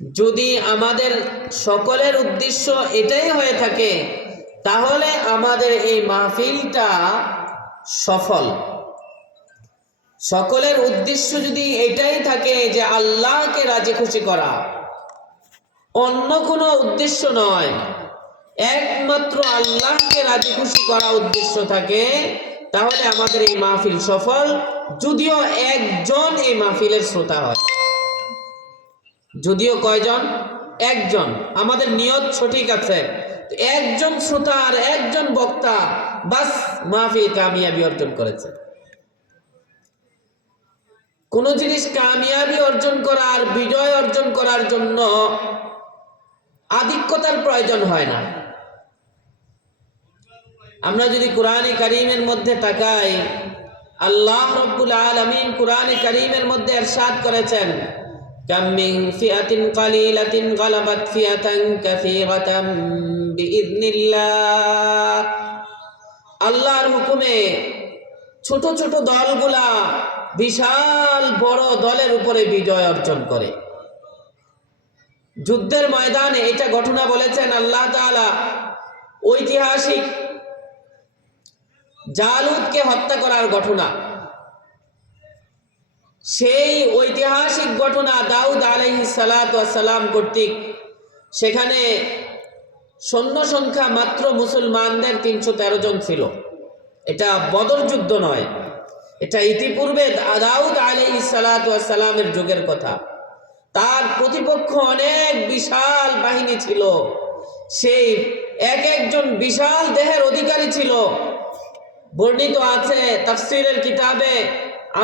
যদি আমাদের সকলের উদ্দেশ্য এটাই হয়ে থাকে তাহলে আমাদের এই মাহফিলটা সফল। সকলের উদ্দেশ্য যদি এটাই থাকে যে আল্লাহকে রাজি খুশি করা, অন্য কোনো উদ্দেশ্য নয়, একমাত্র আল্লাহকে রাজি খুশি করা উদ্দেশ্য থাকে, তাহলে আমাদের এই মাহফিল সফল। যদিও একজন এই মাহফিলের শ্রোতা হয়, যদিও কয়জন? একজন। আমাদের নিয়ত সঠিক আছে, একজন শ্রোতা আর একজন বক্তা, বাস মাহফিল কামিয়াবি অর্জন করেছে। কোন জিনিস কামিয়াবি অর্জন করার, বিজয় অর্জন করার জন্য আধিক্যতার প্রয়োজন হয় না। আমরা যদি কোরআনে কারীমের মধ্যে তাকাই, আল্লাহ রাব্বুল আলামিন কোরআনে কারীমের মধ্যে ইরশাদ করেছেন, কাম মিন ফিআতিন কালিলাতিন গালাবাত ফিআতান কাসীরাতাম বিইذনিল্লাহ। আল্লাহর হুকুমে ছোট ছোট দলগুলা বিশাল বড় দলের উপরে বিজয় অর্জন করে। যুদ্ধের ময়দানে এটা ঘটনা বলেছেন আল্লাহ তাআলা ঐতিহাসিক জালুতকে হত্যা করার ঘটনা। সেই ঐতিহাসিক ঘটনা দাউদ আলাইহিস সালাতু ওয়াস সালাম কর্তৃক, সেখানে সৈন্য সংখ্যা মাত্র মুসলমানদের 313 জন ছিল। এটা বদর যুদ্ধ নয়, এটা ইতিপূর্বে দাউদ আলাইহিস সালাতু ওয়াস সালামের যুগের কথা। তার প্রতিপক্ষ অনেক বিশাল বাহিনী ছিল, সেই এক একজন বিশাল দেহের অধিকারী ছিল। বর্ণিত আছে তাফসীরের কিতাবে,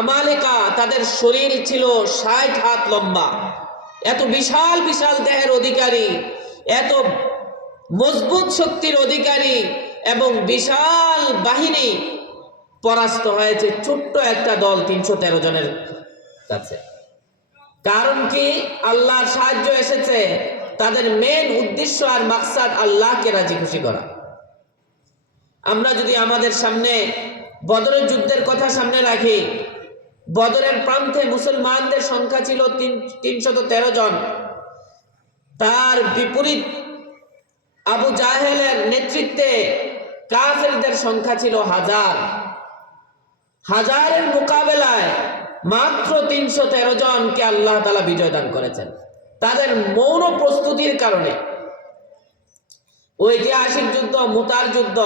আমালেকা তাদের শরীর ছিল 60 হাত লম্বা। এত বিশাল বিশাল দেহের অধিকারী, এত মজবুত শক্তির অধিকারী এবং বিশাল বাহিনী পরাস্ত হয়েছে ছোট্ট একটা দল 313 জনের কাছে। কারণ কি? আল্লাহর সাহায্য এসেছে। তাদের মেন উদ্দেশ্য আর মাকসাদ আল্লাহকে রাজি খুশি করা। আমরা যদি আমাদের সামনে বদরের যুদ্ধের কথা সামনে রাখি, বদরের প্রান্তে মুসলমানদের সংখ্যা ছিল 313 জন। তার বিপরীত আবু জাহেলের নেতৃত্বে কাফেরদের সংখ্যা ছিল 1000। হাজারের মোকাবেলায় মাত্র 313 জনকে আল্লাহ তাআলা বিজয় দান করেছেন, তাদের মৌন প্রস্তুতির কারণে। ঐতিহাসিক যুদ্ধ মুতার যুদ্ধ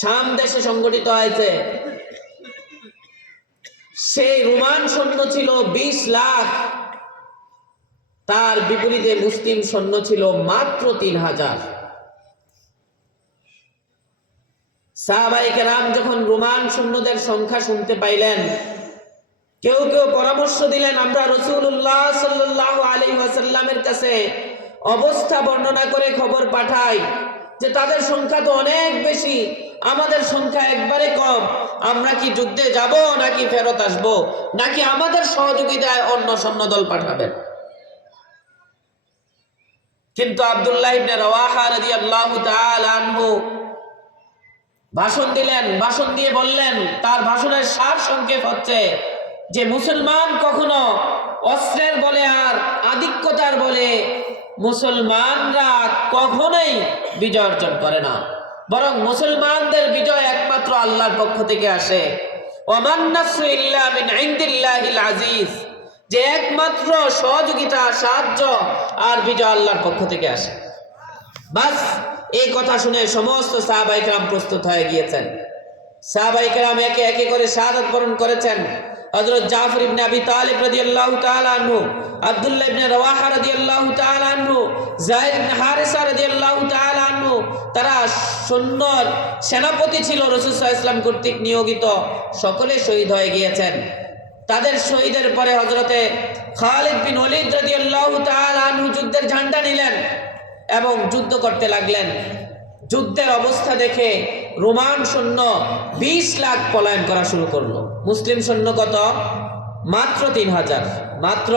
শাম দেশে সংগঠিত হয়েছে। সেই রোমান সৈন্য ছিল 20 লাখ, তার বিপরীতে মুসলিম সৈন্য ছিল মাত্র 3000। সাহাবায়ে কেরাম যখন রোমান সৈন্যদের সংখ্যা শুনতে পাইলেন, কেউ কেউ পরামর্শ দিলেন, আমরা রাসূলুল্লাহ সাল্লাল্লাহু আলাইহি ওয়াসাল্লামের কাছে অবস্থা বর্ণনা করে খবর পাঠাই যে তাদের সংখ্যা তো অনেক বেশি, আমাদের সংখ্যা একবারে কম, আমরা কি যুদ্ধে যাব নাকি ফেরত আসব, নাকি আমাদের সহযোগিতায় অন্য সৈন্যদল পাঠাবেন? কিন্তু আব্দুল্লাহ ইবনে রাওয়াহা রাদিয়াল্লাহু তাআলা আনহু ভাষণ দিলেন। ভাষণ দিয়ে বললেন, তার ভাষণের সার সংক্ষেপ হচ্ছে যে মুসলমান কখনো অস্ত্রের বলে আর আধিক্যতার বলে মুসলমানরা কখনোই বিজয় অর্জন করে না, বরং মুসলমানদের বিজয় একমাত্র আল্লাহর পক্ষ থেকে আসে। ওয়ামান নাসরু ইল্লা মিন ইনদিল্লাহিল আজিজ, যে একমাত্র সহযোগিতা, সাহায্য আর বিজয় আল্লাহর পক্ষ থেকে আসে। বাস এই কথা শুনে সমস্ত সাহাবায়ে কেরাম প্রস্তুত হয়ে গিয়েছেন। সাহাবায়ে কেরাম একে একে করে শাহাদাত বরণ করেছেন। হযরত জাফর ইবনে আবি তালিব রাদিয়াল্লাহু তাআলা আনহু, আব্দুল্লাহ ইবনে রাওয়াহা রাদিয়াল্লাহু তাআলা আনহু, যায়েদ ইবনে হারিসা রাদিয়াল্লাহু তাআলা আনহু, তারা সৈন্যর সেনাপতি ছিল রাসূল সাল্লাল্লাহু আলাইহি ওয়াসাল্লাম কর্তৃক নিয়োগিত। সকলে শহীদ হয়ে গিয়েছেন। তাদের শহীদের পরে হযরতে খালিদ বিন ওয়ালিদ রাদিয়াল্লাহু তাআলা আনহু যুদ্ধের ঝান্ডা নিলেন এবং যুদ্ধ করতে লাগলেন। যুদ্ধের অবস্থা দেখে রোমান সৈন্য 20 লাখ পলায়ন করা শুরু করলো। মুসলিম সৈন্য কত? মাত্র 3000। মাত্র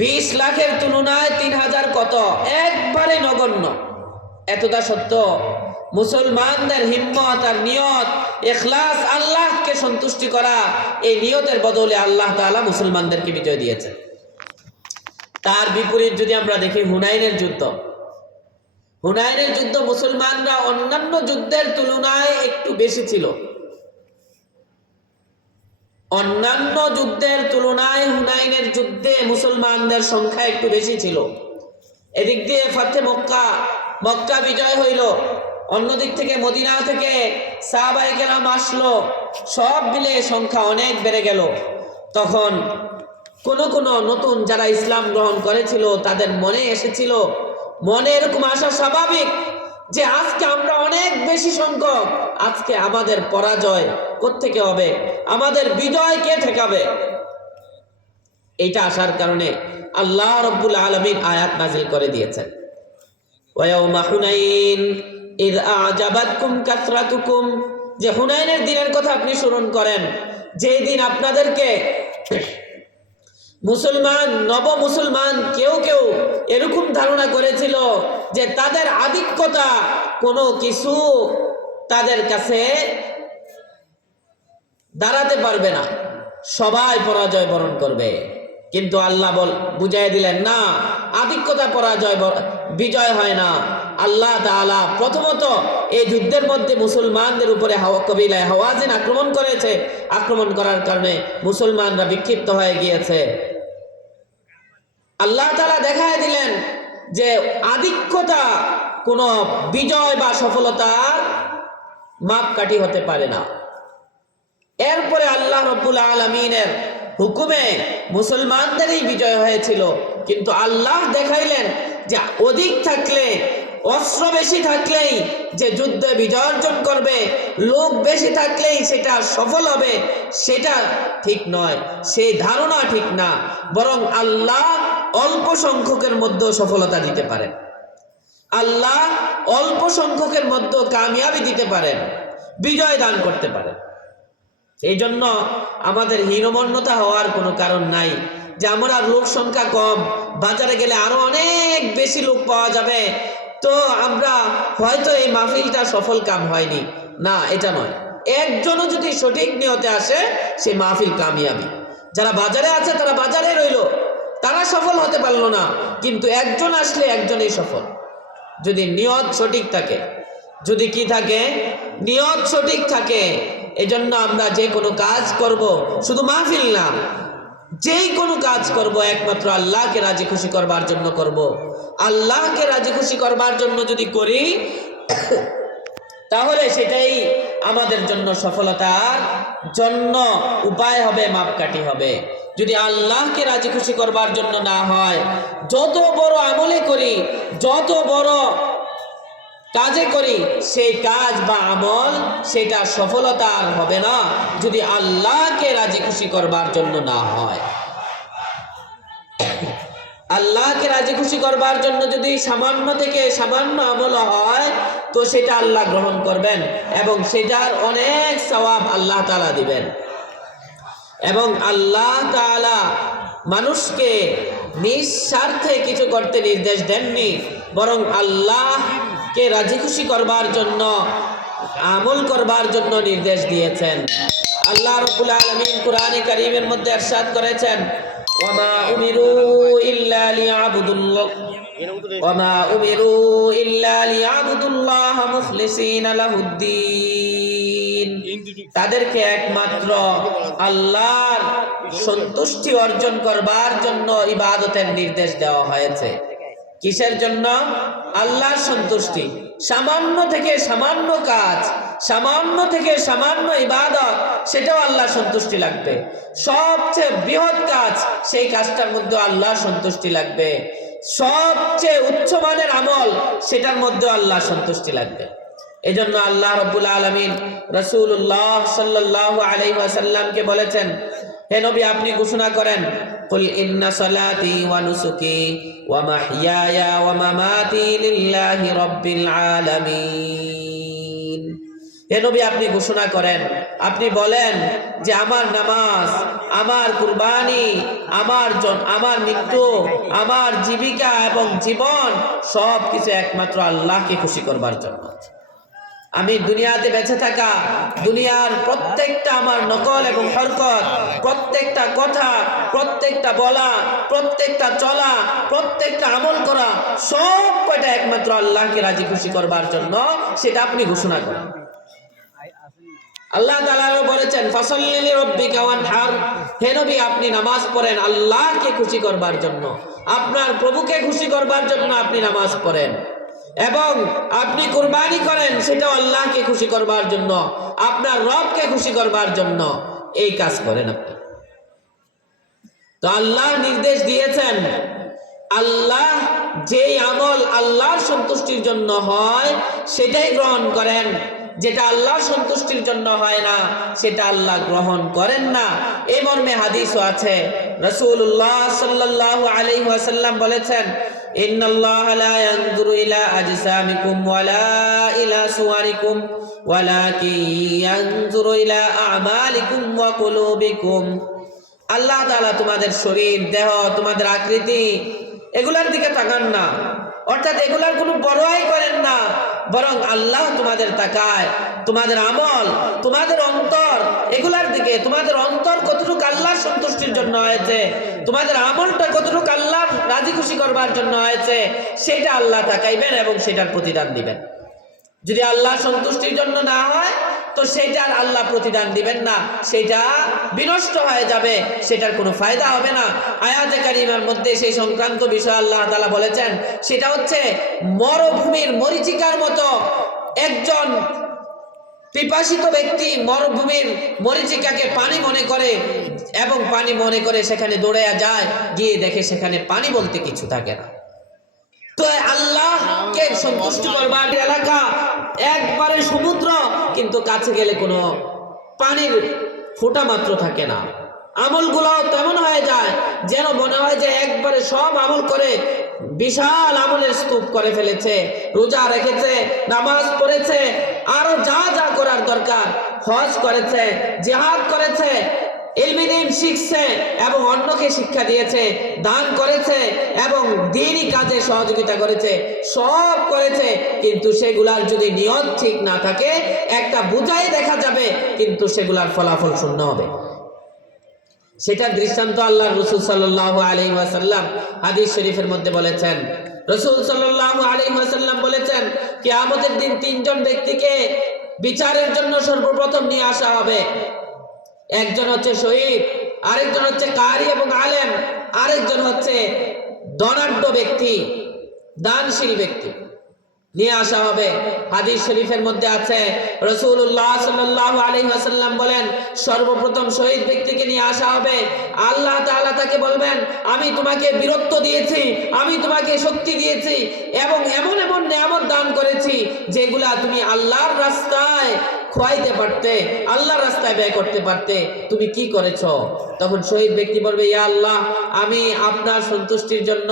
20 লাখের তুলনায় 3000 কত? একবারে নগণ্য। এতটা সত্য মুসলমানদের হিম্মত আর নিয়ত, ইখলাস, আল্লাহকে সন্তুষ্টি করা, এই নিয়তের বদলে আল্লাহ তাআলা মুসলমানদেরকে বিজয় দিয়েছেন। তার বিপরীত যদি আমরা দেখি হুনাইনের যুদ্ধ, হুনাইনের যুদ্ধ মুসলমানরা অন্যান্য যুদ্ধের তুলনায় একটু বেশি ছিল। অন্যান্য যুদ্ধের তুলনায় হুনাইনের যুদ্ধে মুসলমানদের সংখ্যা একটু বেশি ছিল। এদিক দিয়ে ফাতে মক্কা, মক্কা বিজয় হইল, অন্যদিক থেকে মদিনা থেকে সাহাবায়ে কেরাম আসলো, সব মিলে সংখ্যা অনেক বেড়ে গেল। তখন কোন নতুন যারা ইসলাম গ্রহণ করেছিল তাদের মনে এসেছিল, মনে এরকম আসা স্বাভাবিক যে আজকে আমরা অনেক বেশি সংখ্যক, আজকে আমাদের পরাজয় কোত্থেকে হবে, আমাদের বিজয় কে ঠেকাবে। এইটা আসার কারণে আল্লাহ রাব্বুল আলামিন আয়াত নাযিল করে দিয়েছেন, ওয়া ইয়াউমা হুনাইন ইয আ'জাবাতকুম কাসরাতুকুম, যে হুনাইনের দিনের কথা আপনি স্মরণ করেন, যেই দিন আপনাদেরকে মুসলমান, নব মুসলমান কেউ কেউ এরকম ধারণা করেছিল যে তাদের আধিক্যতা কোনো কিছু তাদের কাছে দাঁড়াতে পারবে না, সবাই পরাজয় বরণ করবে। কিন্তু আল্লাহ বুঝাই দিলেন, না, আধিক্যতা পরাজয় বিজয় হয় না। আল্লাহ তাআলা প্রথমত এই যুদ্ধের মধ্যে মুসলমানদের উপরে কবিলায় হাওয়াজিন আক্রমণ করেছে, আক্রমণ করার কারণে মুসলমানরা বিক্ষিপ্ত হয়ে গিয়েছে। আল্লাহ তাআলা দেখায় দিলেন যে আধিক্যতা কোনো বিজয় বা সফলতার মাপকাঠি হতে পারে না। এরপরে আল্লাহ রাব্বুল আলামিনের হুকুমে মুসলমানদেরই বিজয় হয়েছিল, কিন্তু আল্লাহ দেখাইলেন যে অধিক থাকলে, অস্ত্র বেশি থাকলেই যে যুদ্ধে বিজয় অর্জন করবে, লোক বেশি থাকলেই সেটা সফল হবে, সেটা ঠিক নয়, সেই ধারণা ঠিক না। বরং আল্লাহ অল্প সংখ্যকের মধ্যেও সফলতা দিতে পারেন, আল্লাহ অল্প সংখ্যকের মধ্যেও কামিয়াবি দিতে পারেন, বিজয় দান করতে পারেন। এই জন্য আমাদের হীনমন্যতা হওয়ার কোনো কারণ নাই যে আমরা লোক সংখ্যা কম, বাজারে গেলে আরো অনেক বেশি লোক পাওয়া যাবে, তো আমরা হয়তো এই মাহফিলটা সফল কাম হয়নি। না, এটা নয়। একজনও যদি সঠিক নিয়তে আসে, সে মাহফিল কামিয়াবি। যারা বাজারে আছে তারা বাজারে রইল, তারা সফল হতে পারলো না, কিন্তু একজন আসলে একজনই সফল, যদি নিয়ত সঠিক থাকে, যদি কি থাকে, নিয়ত সঠিক থাকে। এজন্য আমরা যে কোনো কাজ করব, শুধু মাহফিল না, যেই কোনো কাজ করব একমাত্র আল্লাহকে রাজি খুশি করবার জন্য করব। আল্লাহকে রাজি খুশি করবার জন্য যদি করি, তাহলে সেটাই আমাদের জন্য সফলতার জন্য উপায় হবে, মাপকাঠি হবে। যদি আল্লাহকে রাজি খুশি করবার জন্য না হয়, যত বড় আমলে করি, যত বড় কাজে করি, সেই কাজ বা আমল সেটা সফলতার হবে না যদি আল্লাহকে রাজি খুশি করবার জন্য না হয়। আল্লাহকে রাজি খুশি করবার জন্য যদি সামান্য থেকে সামান্য আমল হয়, তো সেটা আল্লাহ গ্রহণ করবেন এবং সেটার অনেক সওয়াব আল্লাহ তাআলা দিবেন। এবং আল্লাহ তাআলা মানুষকে নিঃস্বার্থে কিছু করতে নির্দেশ দেননি, বরং আল্লাহকে রাজি খুশি করবার জন্য আমল করবার জন্য নির্দেশ দিয়েছেন। আল্লাহ রাব্বুল আলামিন কুরআনে কারীমের মধ্যে ইরশাদ করেছেন, ওয়ামা উমিরু ইল্লা লিয়াবুদুল্লাহ মুখলিসিনা লাহুদ্দিন, তাদেরকে একমাত্র আল্লাহর সন্তুষ্টি অর্জন করবার জন্য ইবাদতের নির্দেশ দেওয়া হয়েছে। কিসের জন্য? আল্লাহর সন্তুষ্টি। সামান্য থেকে সামান্য কাজ, সামান্য থেকে সামান্য ইবাদত, সেটাও আল্লাহর সন্তুষ্টি লাগবে। সবচেয়ে বৃহৎ কাজ, সেই কাজটার মধ্যে আল্লাহর সন্তুষ্টি লাগবে। সবচেয়ে উচ্চমানের আমল, সেটার মধ্যে আল্লাহর সন্তুষ্টি লাগবে। এজন্য আল্লাহ রাব্বুল আলামিন রাসূলুল্লাহ সাল্লাল্লাহু আলাইহি ওয়াসাল্লামকে বলেছেন, হে নবী, আপনি ঘোষণা করেন, কুল ইন্না সালাতি ওয়া নুসুকি ওয়া মাহইয়ায়া ওয়া মামাতি লিল্লাহি রাব্বিল আলামিন। হে নবী, আপনি ঘোষণা করেন, আপনি বলেন যে আমার নামাজ, আমার কুরবানি, আমার মৃত্যু, আমার জীবিকা এবং জীবন সব কিছু একমাত্র আল্লাহকে খুশি করবার জন্য। আমি দুনিয়াতে বেঁচে থাকা, দুনিয়ার প্রত্যেকটা আমার নকল এবং হরকত, প্রত্যেকটা কথা, প্রত্যেকটা বলা, প্রত্যেকটা চলা, প্রত্যেকটা আমল করা, সব কয়টা একমাত্র আল্লাহকে রাজি খুশি করবার জন্য, সেটা আপনি ঘোষণা করেন। আল্লাহ তাআলা বলেছেন ফাসাল্লি লিরাব্বিকা ওয়ানহার, হে নবী আপনি নামাজ পড়েন আল্লাহকে খুশি করবার জন্য, আপনার প্রভুকে খুশি করবার জন্য আপনি নামাজ পড়েন, এবং আপনি কুরবানি করেন সেটাও আল্লাহকে খুশি করবার জন্য, আপনার রবকে খুশি করবার জন্য এই কাজ করেন আপনি। তো আল্লাহ নির্দেশ দিয়েছেন, আল্লাহ যেই আমল আল্লাহর সন্তুষ্টির জন্য হয় সেটাই গ্রহণ করেন, যেটা আল্লাহর সন্তুষ্টির জন্য হয় না সেটা আল্লাহ গ্রহণ করেন না। এই মর্মে হাদিসও আছে, রাসূলুল্লাহ সাল্লাল্লাহু আলাইহি ওয়াসাল্লাম বলেছেন, ইন্নাল্লাহা লা ইয়ানজুরু ইলা আজসামিকুম ওয়ালা ইলা সুওয়ারিকুম ওয়ালাকিন ইয়ানজুরু ইলা আমালিকুম ওয়া কুলুবিকুম। আল্লাহ তাআলা তোমাদের শরীর, দেহ, তোমাদের আকৃতি এগুলার দিকে তাকান না, অর্থাৎ এগুলার কোনো বড়াই করেন না, বরং আল্লাহ তোমাদের তাকায় তোমাদের আমল, তোমাদের অন্তর, এগুলার দিকে। তোমাদের অন্তর কতটুকু আল্লাহর সন্তুষ্টির জন্য হয়েছে, তোমাদের আমলটা কতটুকু আল্লাহর রাজি খুশি করবার জন্য হয়েছে, সেটা আল্লাহ তাকাইবেন এবং সেটার প্রতিদান দিবেন। যদি আল্লাহ সন্তুষ্টির জন্য না হয় তো সেটার আল্লাহ প্রতিদান দিবেন না, সেটা বিনষ্ট হয়ে যাবে, সেটার কোনো ফায়দা হবে না। আয়াতে কারিমার মধ্যে সেই সংক্রান্ত বিষয় আল্লাহ তাআলা বলেছেন, সেটা হচ্ছে মরুভূমির মরীচিকার মতো একজন পিপাসিত ব্যক্তি মরুভূমির মরীচিকাকে পানি মনে করে এবং পানি মনে করে সেখানে দৌড়ে যায়, গিয়ে দেখে সেখানে পানি বলতে কিছু থাকে না। তো আল্লাহকে সন্তুষ্ট করবার এলাকা একবারে সমুদ্র, কিন্তু কাছে গেলে কোনো পানির ফোঁটা মাত্র থাকে না। আমলগুলো তেমন হয়ে যায় যেন মনে হয় যে একবারে সব আমল করে বিশাল আমলের স্তূপ করে ফেলেছে, রোজা রেখেছে, নামাজ পড়েছে, আরো যা যা করার দরকার, হজ করেছে, জিহাদ করেছে, ইলম শিখছে এবং অন্যকে শিক্ষা দিয়েছে, দান করেছে এবং দ্বীনি কাজে সহযোগিতা করেছে, সব করেছে, কিন্তু সেগুলার যদি নিয়ত ঠিক না থাকে একটা বুঝাই দেখা যাবে, কিন্তু সেগুলার ফলাফল শূন্য হবে। সেটার দৃষ্টান্ত আল্লাহর রাসূল সাল্লাল্লাহু আলাইহি ওয়াসাল্লাম হাদিস শরীফের মধ্যে বলেছেন। রাসূল সাল্লাল্লাহু আলাইহি ওয়াসাল্লাম বলেছেন, কিয়ামতের দিন তিনজন ব্যক্তিকে বিচারের জন্য সর্বপ্রথম নিয়ে আসা হবে। একজন হচ্ছে শহীদ, আরেকজন হচ্ছে কারি এবং আলেম, আরেকজন হচ্ছে ধনাঢ্য ব্যক্তি, দানশীল ব্যক্তি। নিয়ে আসা হবে। হাদিস শরীফের মধ্যে আছে, রাসূলুল্লাহ সাল্লাল্লাহু আলাইহি ওয়াসাল্লাম বলেন, সর্বপ্রথম শহীদ ব্যক্তিকে নিয়ে আসা হবে। আল্লাহ তাআলা তাকে বলবেন, আমি তোমাকে বীরত্ব দিয়েছি, আমি তোমাকে শক্তি দিয়েছি এবং এমন এমন নিয়ামত দান করেছি যেগুলা তুমি আল্লাহর রাস্তায় খোয়াইতে পারতে, আল্লাহর রাস্তায় ব্যয় করতে পারতে, তুমি কি করেছো? তখন শহীদ ব্যক্তি বলবে, ইয়া আল্লাহ, আমি আপনার সন্তুষ্টির জন্য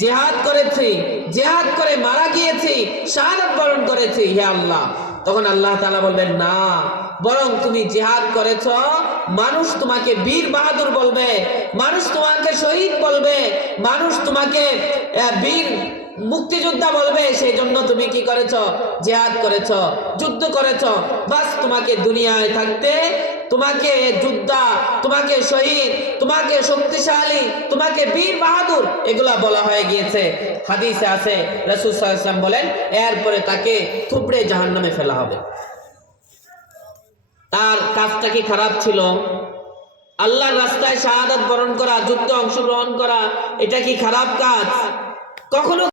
জিহাদ করেছি, জিহাদ করে মারা গিয়েছি, শাহাদাত বরণ করেছি, হে আল্লাহ। তখন আল্লাহ তাআলা বলবেন, না, বরং তুমি জিহাদ করেছো, মানুষ তোমাকে বীর বাহাদুর বলবে, মানুষ তোমাকে শহীদ বলবে, মানুষ তোমাকে বীর মুক্তিযোদ্ধা বলবে, সেই জন্য তুমি কি করেছো? জিহাদ করেছো, যুদ্ধ করেছো। বাস তোমাকে দুনিয়ায় থাকতে তোমাকে যোদ্ধা, তোমাকে শহীদ, তোমাকে শক্তিশালী, তোমাকে বীর বাহাদুর এগুলা বলা হয়ে গিয়েছে। হাদিসে আছে, রাসূল সাল্লাল্লাহু আলাইহি ওয়াসাল্লাম বলেন, এরপরে তাকে থুবড়ে জাহান্নামে ফেলা হবে। তার কাজটা কি খারাপ ছিল? আল্লাহর রাস্তায় শাহাদাত বরণ করা, যুদ্ধে অংশগ্রহণ করা, এটা কি খারাপ কাজ? কখনো